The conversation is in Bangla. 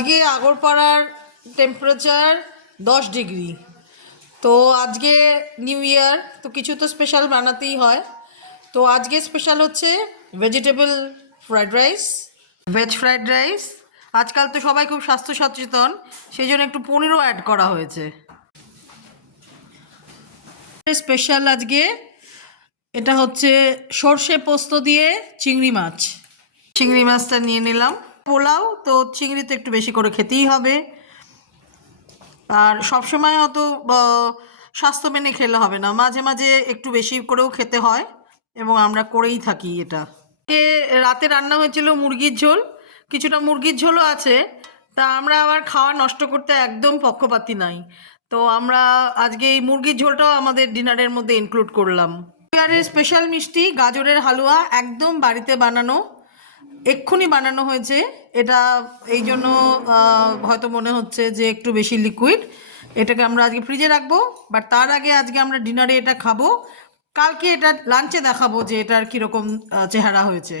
আজকে আগরপাড়ার টেম্পারেচার 10 ডিগ্রি। তো আজকে নিউ ইয়ার, তো কিছু তো স্পেশাল বানাতেই হয়। তো আজকে স্পেশাল হচ্ছে vegetable fried rice, veg fried rice. আজকাল তো সবাই খুব স্বাস্থ্য সচেতন, সেই জন্য একটু পনিরও অ্যাড করা হয়েছে। স্পেশাল আজকে এটা হচ্ছে সর্ষে পোস্ত দিয়ে চিংড়ি মাছ। চিংড়ি মাছটা নিয়ে নিলাম। পোলাও তো চিংড়ি তো একটু বেশি করে খেতেই হবে, আর সবসময় অত স্বাস্থ্য মেনে খেলে হবে না, মাঝে মাঝে একটু বেশি করেও খেতে হয় এবং আমরা করেই থাকি এটা। রাতে রান্না হয়েছিল মুরগির ঝোল, কিছুটা মুরগির ঝোলও আছে। তা আমরা আবার খাওয়া নষ্ট করতে একদম পক্ষপাতী নাই, তো আমরা আজকে এই মুরগির ঝোলটাও আমাদের ডিনারের মধ্যে ইনক্লুড করলাম। ডিনারের স্পেশাল মিষ্টি গাজরের হালুয়া, একদম বাড়িতে বানানো, এক্ষুনি বানানো হয়েছে। এটা এই জন্য হয়তো মনে হচ্ছে যে একটু বেশি লিকুইড। এটাকে আমরা আজকে ফ্রিজে রাখবো, বাট তার আগে আজকে আমরা ডিনারে এটা খাবো। কালকে এটা লাঞ্চে দেখাবো যে এটার কীরকম চেহারা হয়েছে।